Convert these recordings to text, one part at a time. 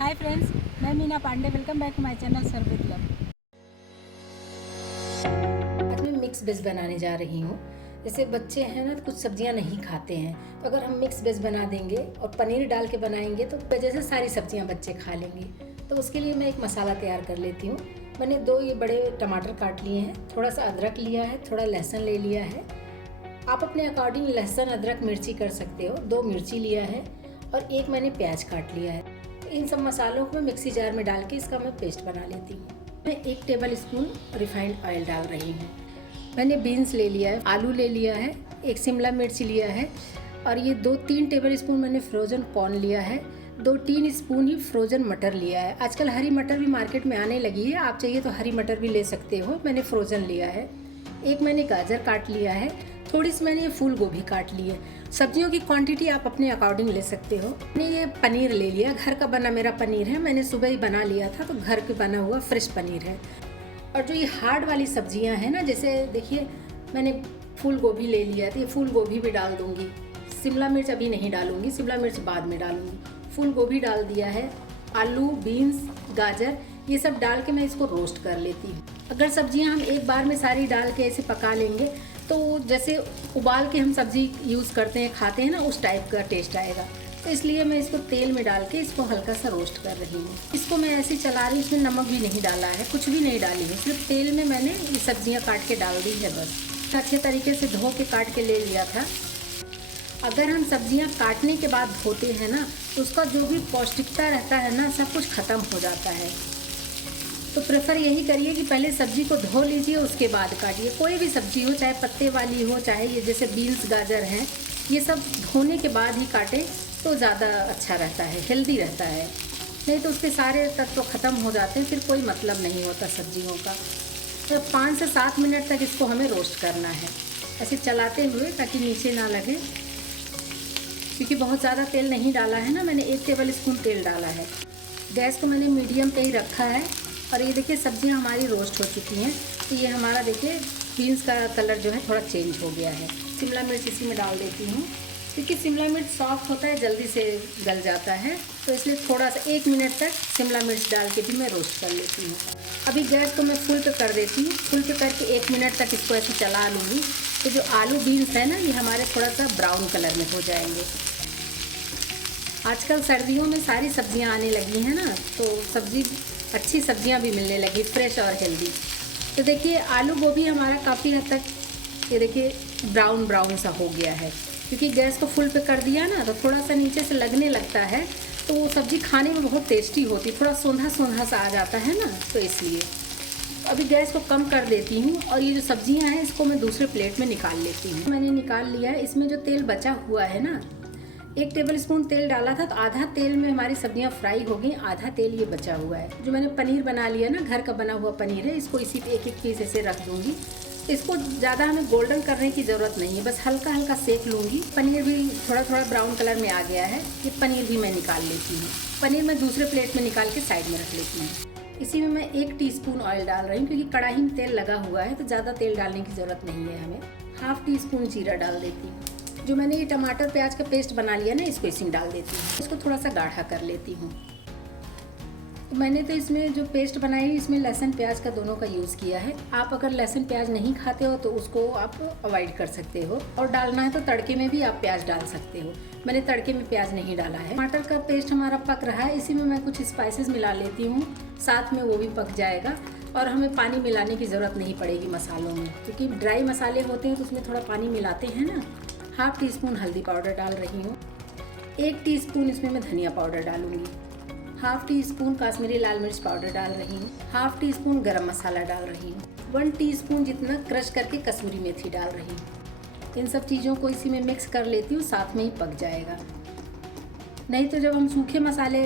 हाय friends, मैं Meena Pandey. Welcome back to my channel serve with love. आज मैं मिक्स वेज बनाने जा रही हूँ। जैसे बच्चे हैं ना, तो कुछ सब्जियां नहीं खाते हैं, तो अगर हम मिक्स वेज बना देंगे और पनीर डाल के बनाएंगे तो वजह से सारी सब्जियां बच्चे खा लेंगे। तो उसके लिए मैं एक मसाला तैयार कर लेती हूँ। मैंने 2 ये बड़े टमाटर काट लिए हैं, थोड़ा सा अदरक लिया है, थोड़ा लहसुन ले लिया है। आप अपने अकॉर्डिंग लहसुन अदरक मिर्ची कर सकते हो। 2 मिर्ची लिया है और एक मैंने प्याज काट लिया है। इन सब मसालों को मैं मिक्सी जार में डाल के इसका मैं पेस्ट बना लेती हूँ। मैं 1 टेबल स्पून रिफाइंड ऑयल डाल रही हूँ। मैंने बीन्स ले लिया है, आलू ले लिया है, 1 शिमला मिर्च लिया है और ये 2-3 टेबल स्पून मैंने फ्रोज़न कॉर्न लिया है। 2-3 स्पून ही फ्रोज़न मटर लिया है। आजकल हरी मटर भी मार्केट में आने लगी है, आप चाहिए तो हरी मटर भी ले सकते हो। मैंने फ्रोज़न लिया है। एक मैंने गाजर काट लिया है, थोड़ी सी मैंने ये फूल गोभी काट ली है। सब्जियों की क्वांटिटी आप अपने अकॉर्डिंग ले सकते हो। मैंने ये पनीर ले लिया, घर का बना मेरा पनीर है। मैंने सुबह ही बना लिया था, तो घर के बना हुआ फ्रेश पनीर है। और जो ये हार्ड वाली सब्जियां हैं ना, जैसे देखिए मैंने फूल गोभी ले लिया है, तो ये फूल गोभी भी डाल दूंगी। शिमला मिर्च अभी नहीं डालूंगी, शिमला मिर्च बाद में डालूंगी। फूल गोभी डाल दिया है, आलू, बीन्स, गाजर, ये सब डाल के मैं इसको रोस्ट कर लेती हूँ। अगर सब्जियां हम एक बार में सारी डाल के ऐसे पका लेंगे तो जैसे उबाल के हम सब्जी यूज़ करते हैं, खाते हैं ना, उस टाइप का टेस्ट आएगा। तो इसलिए मैं इसको तेल में डाल के इसको हल्का सा रोस्ट कर रही हूँ। इसको मैं ऐसे चला रही हूँ, इसमें नमक भी नहीं डाला है, कुछ भी नहीं डाली है, सिर्फ तेल में मैंने ये सब्जियाँ काट के डाल दी है बस। अच्छे तरीके से धो के काट के ले लिया था। अगर हम सब्जियां काटने के बाद धोते हैं ना, तो उसका जो भी पौष्टिकता रहता है ना, सब कुछ ख़त्म हो जाता है। तो प्रेफर यही करिए कि पहले सब्जी को धो लीजिए, उसके बाद काटिए। कोई भी सब्जी हो, चाहे पत्ते वाली हो, चाहे ये जैसे बीन्स, गाजर हैं, ये सब धोने के बाद ही काटें तो ज़्यादा अच्छा रहता है, हेल्दी रहता है। नहीं तो उसके सारे तत्व ख़त्म हो जाते हैं, फिर कोई मतलब नहीं होता सब्जियों का। तो 5 से 7 मिनट तक इसको हमें रोस्ट करना है, ऐसे चलाते हुए, ताकि नीचे ना लगे। क्योंकि बहुत ज़्यादा तेल नहीं डाला है ना, मैंने 1 टेबल स्पून तेल डाला है। गैस को मैंने मीडियम पे ही रखा है। और ये देखिए सब्जियां हमारी रोस्ट हो चुकी हैं। तो ये हमारा देखिए बीन्स का कलर जो है थोड़ा चेंज हो गया है। शिमला मिर्च इसी में डाल देती हूँ, क्योंकि शिमला मिर्च सॉफ्ट होता है, जल्दी से गल जाता है, तो इसलिए थोड़ा सा 1 मिनट तक शिमला मिर्च डाल के भी मैं रोस्ट कर लेती हूँ। अभी गैस को मैं फुल पे कर देती हूँ। फुल पे करके 1 मिनट तक इसको ऐसे चला लूँगी। तो जो आलू बीन्स है ना, ये हमारे थोड़ा सा ब्राउन कलर में हो जाएंगे। आजकल सर्दियों में सारी सब्जियां आने लगी हैं ना, तो अच्छी सब्जियां भी मिलने लगी, फ्रेश और हेल्दी। तो देखिए आलू गोभी हमारा काफ़ी हद तक ये देखिए ब्राउन ब्राउन सा हो गया है, क्योंकि गैस को फुल पे कर दिया ना, तो थोड़ा सा नीचे से लगने लगता है, तो वो सब्ज़ी खाने में बहुत टेस्टी होती, थोड़ा सोंधा सोंधा सा आ जाता है ना, तो इसलिए अभी गैस को कम कर देती हूँ। और ये जो सब्जियां हैं इसको मैं दूसरे प्लेट में निकाल लेती हूँ। मैंने निकाल लिया है। इसमें जो तेल बचा हुआ है ना, 1 टेबल स्पून तेल डाला था, तो आधा तेल में हमारी सब्जियां फ्राई हो गई, आधा तेल ये बचा हुआ है। जो मैंने पनीर बना लिया ना, घर का बना हुआ पनीर है, इसको इसी पे 1-1 पीस ऐसे रख दूंगी। इसको ज़्यादा हमें गोल्डन करने की ज़रूरत नहीं है, बस हल्का हल्का सेक लूँगी। पनीर भी थोड़ा थोड़ा ब्राउन कलर में आ गया है, ये पनीर भी मैं निकाल लेती हूँ। पनीर मैं दूसरे प्लेट में निकाल के साइड में रख लेती हूँ। इसी में मैं 1 टीस्पून ऑयल डाल रही हूँ, क्योंकि कढ़ाई में तेल लगा हुआ है, तो ज़्यादा तेल डालने की ज़रूरत नहीं है हमें। ½ टीस्पून जीरा डाल देती हूँ। जो मैंने ये टमाटर प्याज का पेस्ट बना लिया ना, इसको इसी में डाल देती हूँ। इसको थोड़ा सा गाढ़ा कर लेती हूँ। तो मैंने तो इसमें जो पेस्ट बनाई, इसमें लहसुन प्याज का दोनों का यूज़ किया है। आप अगर लहसुन प्याज नहीं खाते हो तो उसको आप अवॉइड कर सकते हो, और डालना है तो तड़के में भी आप प्याज डाल सकते हो। मैंने तड़के में प्याज नहीं डाला है। टमाटर का पेस्ट हमारा पक रहा है, इसी में मैं कुछ स्पाइसेस मिला लेती हूँ, साथ में वो भी पक जाएगा। और हमें पानी मिलाने की ज़रूरत नहीं पड़ेगी मसालों में, क्योंकि ड्राई मसाले होते हैं तो उसमें थोड़ा पानी मिलाते हैं ना। ½ टीस्पून हल्दी पाउडर डाल रही हूँ। 1 टीस्पून इसमें मैं धनिया पाउडर डालूंगी। ½ टीस्पून काश्मीरी लाल मिर्च पाउडर डाल रही हूँ। ½ टीस्पून गरम मसाला डाल रही हूँ। 1 टीस्पून जितना क्रश करके कसूरी मेथी डाल रही हूँ। इन सब चीज़ों को इसी में मिक्स कर लेती हूँ, साथ में ही पक जाएगा। नहीं तो जब हम सूखे मसाले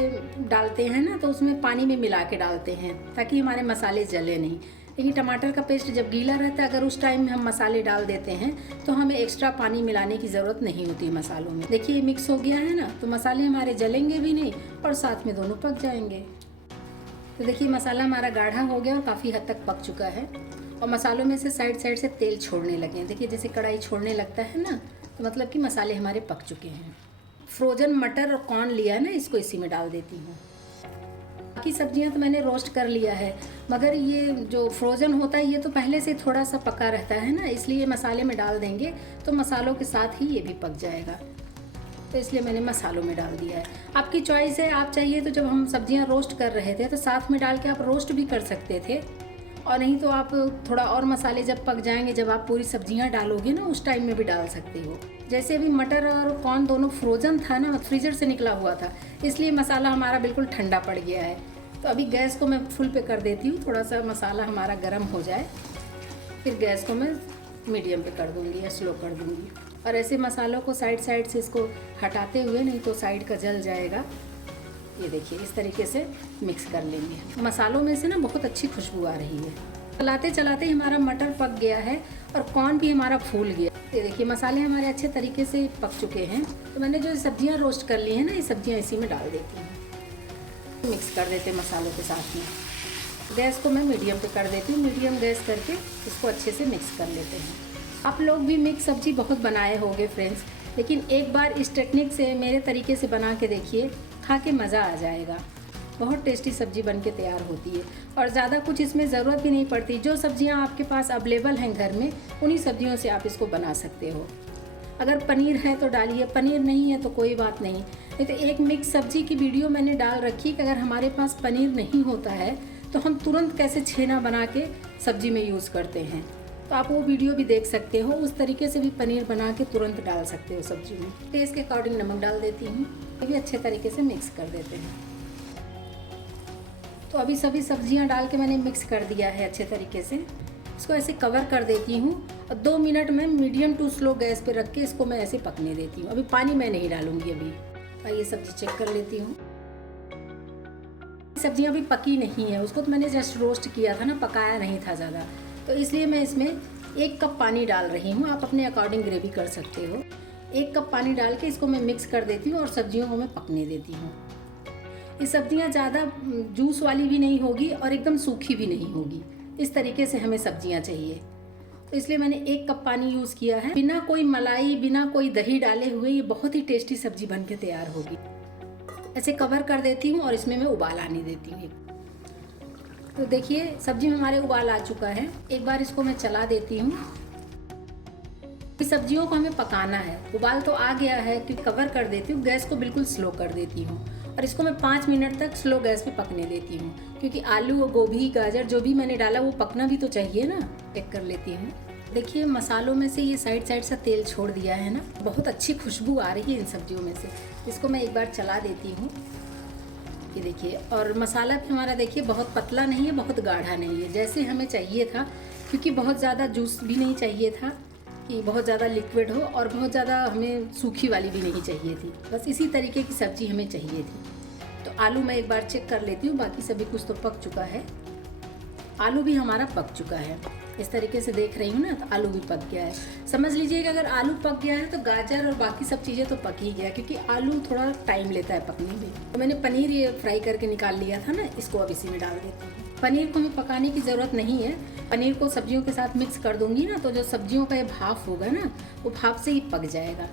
डालते हैं ना, तो उसमें पानी में मिला के डालते हैं, ताकि हमारे मसाले जले नहीं। लेकिन टमाटर का पेस्ट जब गीला रहता है, अगर उस टाइम में हम मसाले डाल देते हैं, तो हमें एक्स्ट्रा पानी मिलाने की ज़रूरत नहीं होती मसालों में। देखिए ये मिक्स हो गया है ना, तो मसाले हमारे जलेंगे भी नहीं और साथ में दोनों पक जाएंगे। तो देखिए मसाला हमारा गाढ़ा हो गया और काफ़ी हद तक पक चुका है, और मसालों में से साइड साइड से तेल छोड़ने लगे हैं। देखिए जैसे कढ़ाई छोड़ने लगता है ना, तो मतलब कि मसाले हमारे पक चुके हैं। फ्रोजन मटर और कॉर्न लिया है ना, इसको इसी में डाल देती हूँ। बाकी सब्जियां तो मैंने रोस्ट कर लिया है, मगर ये जो फ्रोज़न होता है ये तो पहले से थोड़ा सा पका रहता है ना, इसलिए मसाले में डाल देंगे तो मसालों के साथ ही ये भी पक जाएगा, तो इसलिए मैंने मसालों में डाल दिया है। आपकी चॉइस है, आप चाहिए तो जब हम सब्जियां रोस्ट कर रहे थे तो साथ में डाल के आप रोस्ट भी कर सकते थे, और नहीं तो आप थोड़ा और मसाले जब पक जाएंगे, जब आप पूरी सब्जियां डालोगे ना उस टाइम में भी डाल सकते हो। जैसे अभी मटर और कॉर्न दोनों फ्रोज़न था ना, फ्रीजर से निकला हुआ था, इसलिए मसाला हमारा बिल्कुल ठंडा पड़ गया है। तो अभी गैस को मैं फुल पे कर देती हूँ, थोड़ा सा मसाला हमारा गर्म हो जाए, फिर गैस को मैं मीडियम पे कर दूँगी या स्लो कर दूँगी। और ऐसे मसालों को साइड से इसको हटाते हुए, नहीं तो साइड का जल जाएगा। ये देखिए इस तरीके से मिक्स कर लेंगे। मसालों में से ना बहुत अच्छी खुशबू आ रही है। चलाते चलाते हमारा मटर पक गया है और कॉर्न भी हमारा फूल गया। ये देखिए मसाले हमारे अच्छे तरीके से पक चुके हैं। तो मैंने जो सब्जियां रोस्ट कर ली हैं ना, ये सब्जियां इसी में डाल देती हूँ। मिक्स कर देते हैं मसालों के साथ में। गैस को मैं मीडियम पे कर देती हूँ, मीडियम गैस करके इसको अच्छे से मिक्स कर लेते हैं। आप लोग भी मिक्स सब्जी बहुत बनाए होंगे फ्रेंड्स, लेकिन एक बार इस टेक्निक से मेरे तरीके से बना के देखिए, खा के मज़ा आ जाएगा। बहुत टेस्टी सब्जी बन के तैयार होती है और ज़्यादा कुछ इसमें ज़रूरत भी नहीं पड़ती। जो सब्जियां आपके पास अवेलेबल हैं घर में, उन्हीं सब्जियों से आप इसको बना सकते हो। अगर पनीर है तो डालिए, पनीर नहीं है तो कोई बात नहीं तो एक मिक्स सब्जी की वीडियो मैंने डाल रखी कि अगर हमारे पास पनीर नहीं होता है तो हम तुरंत कैसे छेना बना के सब्जी में यूज़ करते हैं, तो आप वो वीडियो भी देख सकते हो। उस तरीके से भी पनीर बना के तुरंत डाल सकते हो सब्जी में। टेस्ट के अकॉर्डिंग नमक डाल देती हूँ, ये भी अच्छे तरीके से मिक्स कर देते हैं। तो अभी सभी सब्जियां डाल के मैंने मिक्स कर दिया है अच्छे तरीके से। इसको ऐसे कवर कर देती हूँ और 2 मिनट में मीडियम टू स्लो गैस पे रख के इसको मैं ऐसे पकने देती हूँ। अभी पानी मैं नहीं डालूंगी अभी। आइए सब्जी चेक कर लेती हूँ। सब्जियां अभी पकी नहीं है, उसको तो मैंने जस्ट रोस्ट किया था ना, पकाया नहीं था ज़्यादा, तो इसलिए मैं इसमें 1 कप पानी डाल रही हूँ। आप अपने अकॉर्डिंग ग्रेवी कर सकते हो। 1 कप पानी डाल के इसको मैं मिक्स कर देती हूँ और सब्जियों को मैं पकने देती हूँ। ये सब्जियाँ ज़्यादा जूस वाली भी नहीं होगी और एकदम सूखी भी नहीं होगी, इस तरीके से हमें सब्जियाँ चाहिए। तो इसलिए मैंने 1 कप पानी यूज़ किया है। बिना कोई मलाई, बिना कोई दही डाले हुए ये बहुत ही टेस्टी सब्जी बन के तैयार होगी। ऐसे कवर कर देती हूँ और इसमें मैं उबाल आने देती हूँ। तो देखिए सब्जी में हमारे उबाल आ चुका है। एक बार इसको मैं चला देती हूँ। इस सब्जियों को हमें पकाना है। उबाल तो आ गया है कि कवर कर देती हूँ, गैस को बिल्कुल स्लो कर देती हूँ और इसको मैं 5 मिनट तक स्लो गैस पे पकने देती हूँ, क्योंकि आलू और गोभी, गाजर जो भी मैंने डाला वो पकना भी तो चाहिए ना। चेक कर लेती हूँ। देखिए मसालों में से ये साइड से तेल छोड़ दिया है ना, बहुत अच्छी खुशबू आ रही है इन सब्जियों में से। इसको मैं एक बार चला देती हूँ। ये देखिए, और मसाला भी हमारा देखिए बहुत पतला नहीं है, बहुत गाढ़ा नहीं है, जैसे हमें चाहिए था, क्योंकि बहुत ज़्यादा जूस भी नहीं चाहिए था कि बहुत ज़्यादा लिक्विड हो और बहुत ज़्यादा हमें सूखी वाली भी नहीं चाहिए थी। बस इसी तरीके की सब्जी हमें चाहिए थी। तो आलू मैं एक बार चेक कर लेती हूँ, बाकी सभी कुछ तो पक चुका है। आलू भी हमारा पक चुका है, इस तरीके से देख रही हूँ ना, तो आलू भी पक गया है। समझ लीजिए कि अगर आलू पक गया है तो गाजर और बाकी सब चीज़ें तो पक ही गया, क्योंकि आलू थोड़ा टाइम लेता है पकने में। तो मैंने पनीर ये फ्राई करके निकाल लिया था ना, इसको अब इसी में डाल देती हूँ। पनीर को हमें पकाने की ज़रूरत नहीं है। पनीर को सब्जियों के साथ मिक्स कर दूंगी ना, तो जो सब्जियों का ये भाप होगा ना, वो भाप से ही पक जाएगा।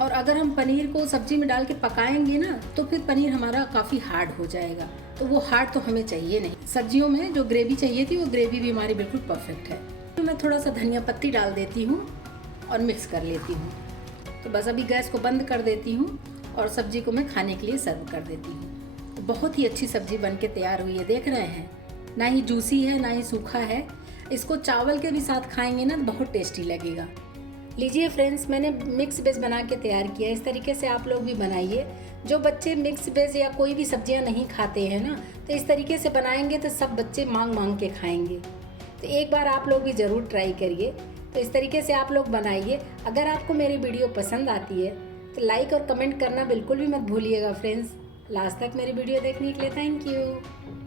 और अगर हम पनीर को सब्जी में डाल के पकाएंगे ना, तो फिर पनीर हमारा काफ़ी हार्ड हो जाएगा, तो वो हार्ड तो हमें चाहिए नहीं। सब्जियों में जो ग्रेवी चाहिए थी वो ग्रेवी भी हमारी बिल्कुल परफेक्ट है। तो मैं थोड़ा सा धनिया पत्ती डाल देती हूँ और मिक्स कर लेती हूँ। तो बस अभी गैस को बंद कर देती हूँ और सब्जी को मैं खाने के लिए सर्व कर देती हूँ। तो बहुत ही अच्छी सब्जी बन के तैयार हुई है, देख रहे हैं, ना ही जूसी है ना ही सूखा है। इसको चावल के भी साथ खाएंगे ना तो बहुत टेस्टी लगेगा। लीजिए फ्रेंड्स, मैंने मिक्स वेज बना के तैयार किया। इस तरीके से आप लोग भी बनाइए। जो बच्चे मिक्स वेज या कोई भी सब्जियां नहीं खाते हैं ना, तो इस तरीके से बनाएंगे तो सब बच्चे मांग के खाएंगे। तो एक बार आप लोग भी ज़रूर ट्राई करिए। तो इस तरीके से आप लोग बनाइए। अगर आपको मेरी वीडियो पसंद आती है तो लाइक और कमेंट करना बिल्कुल भी मत भूलिएगा फ्रेंड्स। लास्ट तक मेरी वीडियो देखने के लिए थैंक यू।